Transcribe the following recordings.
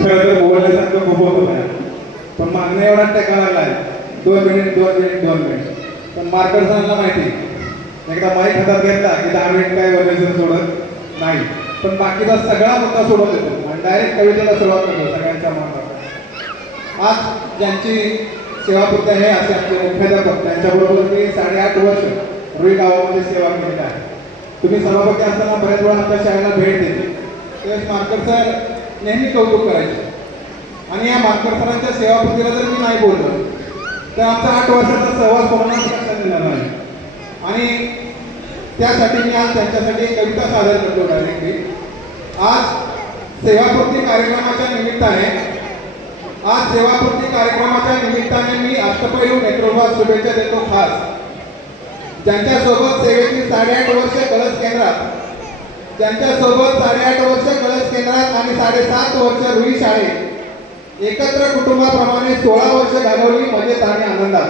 खरं तर बोलण्यासारखं खूप होतं, पण मागणं एवढा टेका लागला आहे 2 मिनिट. पण मार्कर सरांना माहिती, एकदा माईक हातात घेतला की 10 मिनिट काय बोलायचं सोडत नाही. पण बाकीचा सगळा मुद्दा सोडत येतो आणि डायरेक्ट कवितेला सुरुवात करतो सगळ्यांच्या मनात. आज ज्यांची सेवापूर्ती आहे असे आमचे मुख्याध्यापक, त्यांच्याबरोबर मी 8.5 वर्ष रुई गावामध्ये सेवा केलेली आहे. तुम्ही सभापती असताना बऱ्याच वेळा आमच्या शाळेला भेट दिली, त्यावेळेस मार्कर सर नेहमी कौतुक करायचे. आणि या मार्कर सरांच्या सेवापूर्तीला जर मी नाही बोललो तर आमचा 8 वर्षाचा सहवास कोणालाच लक्षात येणार नाही. आणि त्यासाठी मी आज त्यांच्यासाठी एक कविता सादर करतो डायरेक्टली. आज सेवापूर्ती कार्यक्रमाच्या निमित्ताने मी अष्टपैलू नेत्रोपवास शुभेच्छा देतो. खास ज्यांच्यासोबत सेवेतील 8.5 वर्ष कळस केंद्रात आणि 7.5 वर्ष रुई शाळेत एकत्र कुटुंबाप्रमाणे 16 वर्ष घालवली मजेत आणि आनंदात.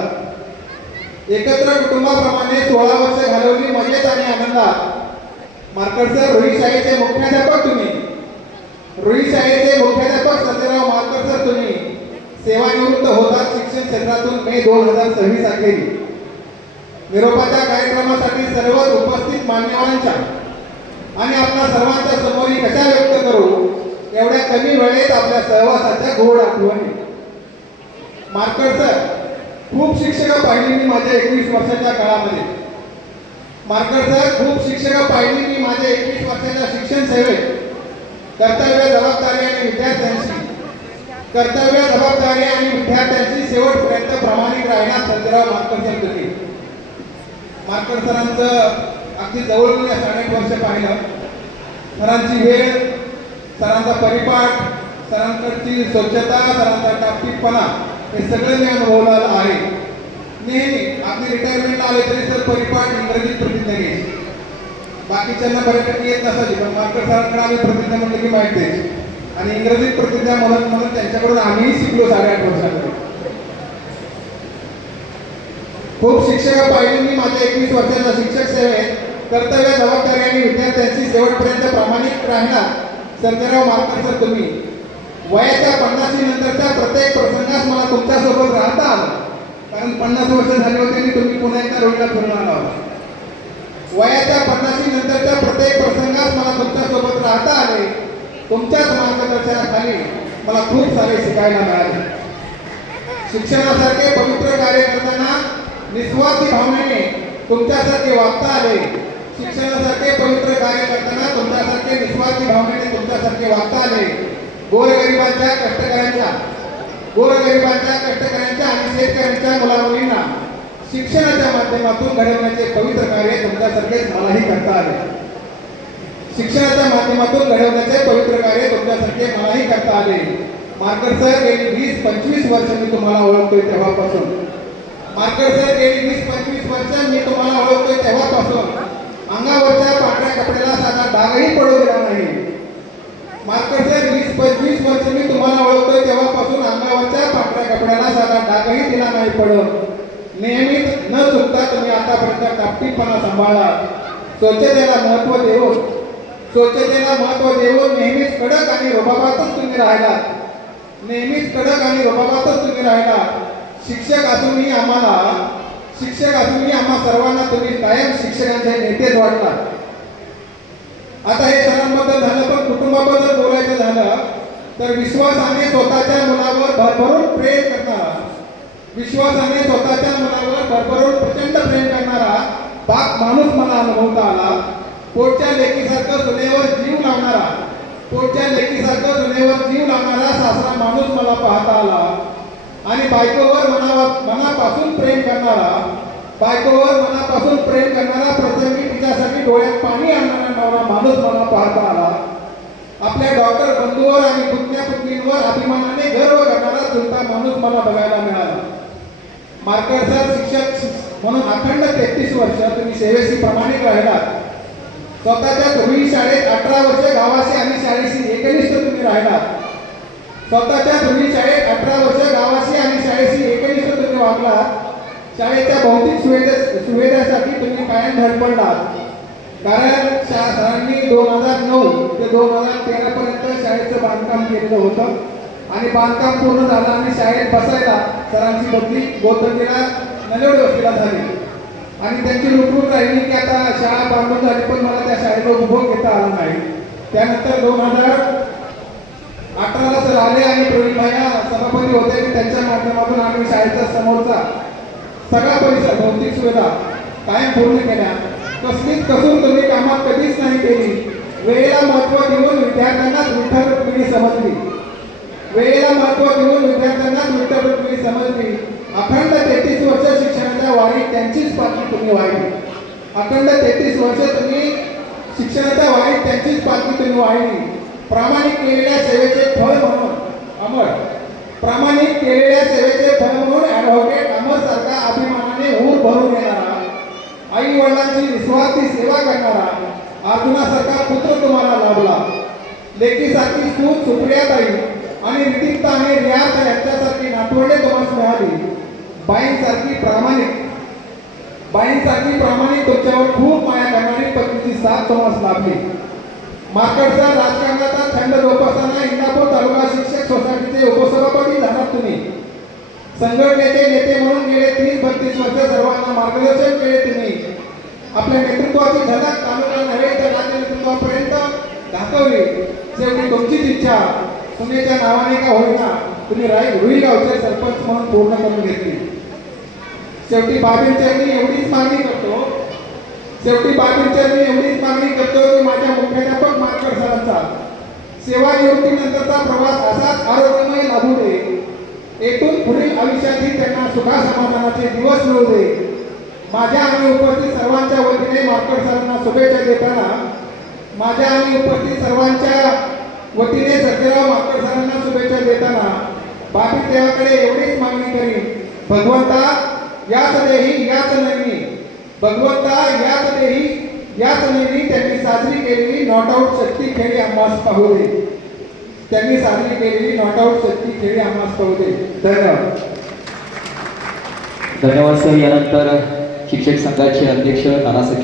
मार्कर सर, रुई शाळेचे मुख्याध्यापक संजयराव मार्कर सर तुम्ही सेवानिवृत्त होतात शिक्षण क्षेत्रातून मे 2026 अखेरी. निरोपाच्या कार्यक्रमासाठी सर्व उपस्थित मान्यवरांच्या आणि आपल्या सर्वांच्या समोर कशा व्यक्त करू एवढ्या कमी वेळेत आपल्या सहवासाच्या गोड आठवणी. मार्कर सर, खूप शिक्षक पाहिली मी माझ्या 21 वर्षाच्या काळामध्ये. शिक्षण सेवेत कर्तव्य जबाबदारी आणि विद्यार्थ्यांची शेवटपर्यंत प्रामाणिक राहण्यास संजयराव मार्कर सर तुम्ही. मार्कर सरांचं अगदी जवळून 8.5 वर्ष पाहिलं. सरांची वेळ, सरांचा परिपाठ, सरांकडची स्वच्छता, सरांचा टापटीपणा हे सगळं मी अनुभवलेलं आहे. नेहमी आपली रिटायरमेंटला आले तरी सर परिपाठ इंग्रजीत प्रतिज्ञा घ्यायची. बाकीच्यांना बऱ्यापैकी येत नसायची, पण मार्कर सरांकडे आम्ही प्रतिज्ञा म्हटलं की माहिती आहे. आणि इंग्रजीत प्रतिज्ञा म्हणून त्यांच्याकडून आम्हीही शिकलो 8.5 वर्षापूर्वी. खूप शिक्षक पाहिली मी माझ्या 21 वर्षाच्या शिक्षक सेवेत कर्तव्य जबाबदारी आणि विद्यार्थ्यांची शेवटपर्यंत प्रामाणिक राहणार संजयराव मार्कर सर तुम्ही. वयाच्या 50 नंतरच्या प्रत्येक प्रसंगास मला तुमच्यासोबत राहता आलं, कारण 50 वर्ष झाली होती आणि तुम्ही पुन्हा एकदा रोडला फिरून आला होता. वयाच्या 50 नंतरच्या प्रत्येक प्रसंगास मला तुमच्यासोबत राहता आले. तुमच्याच मार्गदर्शनाखाली मला खूप सारे शिकायला मिळाले. शिक्षणासारखे पवित्र कार्य करताना निस्वार्थी भावनेने तुमच्यासारखे वागता आले. गोरगरिबांच्या कष्टकऱ्यांच्या आणि शेतकऱ्यांच्या मुलामुलींना शिक्षणाच्या माध्यमातून घडवण्याचे पवित्र कार्य तुमच्यासारखेच मलाही करता आले. मार्कर सर, गेली 20-25 वर्ष मी तुम्हाला ओळखतोय तेव्हापासून अंगावरच्या पांढऱ्या कपड्याला साधा डागही पडू दिला नाही. मार्कर सर, 20-25 वर्ष मी तुम्हाला ओळखतोय तेव्हापासून अंगावरच्या पांढऱ्या कपड्याला साधा डागही दिला नाही पडत. नेहमीच न चुकता तुम्ही आतापर्यंत टापटीपणा सांभाळला. स्वच्छतेला महत्व देऊन नेहमीच कडक आणि रुबाबातच तुम्ही राहिला. शिक्षक असूनही आम्हा सर्वांना तुम्ही कायम शिक्षकांचे नेतेच वाटला. आता हे सरांबद्दल झालं, पण कुटुंबाबद्दल बोलायचं झालं तर विश्वासाने स्वतःच्या मुलावर भरभरून प्रचंड प्रेम करणारा बाप माणूस मला अनुभवता आला. पोटच्या लेकीसारखं सुनेवर जीव लावणारा सासरा माणूस मला पाहता आला. आणि बायकोवर मनापासून प्रेम करणारा प्रसंगी तिच्यासाठी डोळ्यात पाणी आणणारा नवरा माणूस मला पाहता आला. आपल्या डॉक्टर बंधूवर आणि पुतण्या पुतणींवर अभिमानाने गर्व करणारा चुलता माणूस मला बघायला मिळाला. मार्कर सर, शिक्षक म्हणून अखंड 33 वर्ष तुम्ही सेवेशी प्रामाणिक राहिलात. स्वतःच्या रुई शाळेत 18 वर्ष गावाशी आणि शाळेशी एकनिष्ठ तुम्ही राहिलात. वागलात. शाळेच्या भौतिक सुविधेसाठी तुम्ही कायम धडपडलात. कारण सरांनी 2009 ते 2013 पर्यंत शाळेचं बांधकाम केलेलं होतं. आणि बांधकाम पूर्ण झालं आणि शाळेत बसायला सरांची बदली गोतंगीला नलवडे वस्तीला झाली आणि त्यांची रुकरूक राहिली की आता शाळा बांधून झाली, पण मला त्या शाळेचा उपभोग घेता आला नाही. त्यानंतर 2018ला सर आले आणि प्रवीण भाया सभापती होते की त्यांच्या माध्यमातून आम्ही शाळेचा समोरचा सगळा परिसर भौतिक सुविधा कायम पूर्ण केल्या. कसलीच कसूर तुम्ही कामात कधीच नाही केली. वेळेला महत्त्व देऊन विद्यार्थ्यांना विठ्ठल रुक्मिणी समजली. वेळेला महत्त्व देऊन विद्यार्थ्यांना विठ्ठल रुक्मिणी समजली. अखंड 33 वर्ष शिक्षणाच्या वारीत त्यांचीच पालखी तुम्ही वाहिली. अखंड 33 वर्ष तुम्ही शिक्षणाच्या वारीत त्यांचीच पालखी तुम्ही वाहिली. प्रामाणिक केलेल्या सेवेचे फळ म्हणून अमर, प्रामाणिक केलेल्या सेवेचे फळ म्हणून ॲडव्होकेट अमर सारखा अभिमानाने ऊर भरून येणारा, आई वडिलांची निस्वार्थी सेवा करणारा अर्जुनासारखा पुत्र तुम्हाला लाभला. लेकीसारखी सूत सुप्रियाताई आणि रितिकता आणि रियात यांच्यासारखी नातवंडे तुम्हाला मिळाली. बाईंसारखी प्रामाणिक तुमच्यावर खूप माया करणारी पत्नीची साथ तुम्हाला लाभली. मार्कडचा राजकारणाचा छंद जोपासताना इंदापूर तालुका शिक्षक सोसायटीचे उपसभापती झालात तुम्ही. संघटनेचे नेते म्हणून गेले 30-32 वर्ष सर्वांना मार्गदर्शन केले तुम्ही. आपल्या नेतृत्वाची झलक तालुका नव्हे तर राज्य नेतृत्वापर्यंत दाखवली. शेवटी तुमचीच इच्छा सुनेच्या नावाने का होईना तुम्ही रुई गावचे सरपंच म्हणून पूर्ण करून घेतली. शेवटी बाबींचरणी एवढीच मागणी करतो की माझ्या मुख्याध्यापक मार्कड सरांचा सेवानिवृत्तीनंतरचा प्रवास असाच आरोग्यमय लाभू दे. येथून पुढील आयुष्यातही त्यांना सुखासमाधानाचे दिवस मिळू दे. माझ्या आणि उपस्थित सर्वांच्या वतीने मार्कड सरांना शुभेच्छा देताना सत्यराव मार्कड सरांना शुभेच्छा देताना बाबी देवाकडे एवढीच मागणी करी. भगवंता याच देही याच नेमी, भगवंता याच नेमी त्यांनी साजरी केलेली नॉट आउट शक्ती खेळी आम्हास पाहू दे. धन्यवाद. धन्यवाद सर. यानंतर शिक्षक संघाचे अध्यक्ष नानासाहेब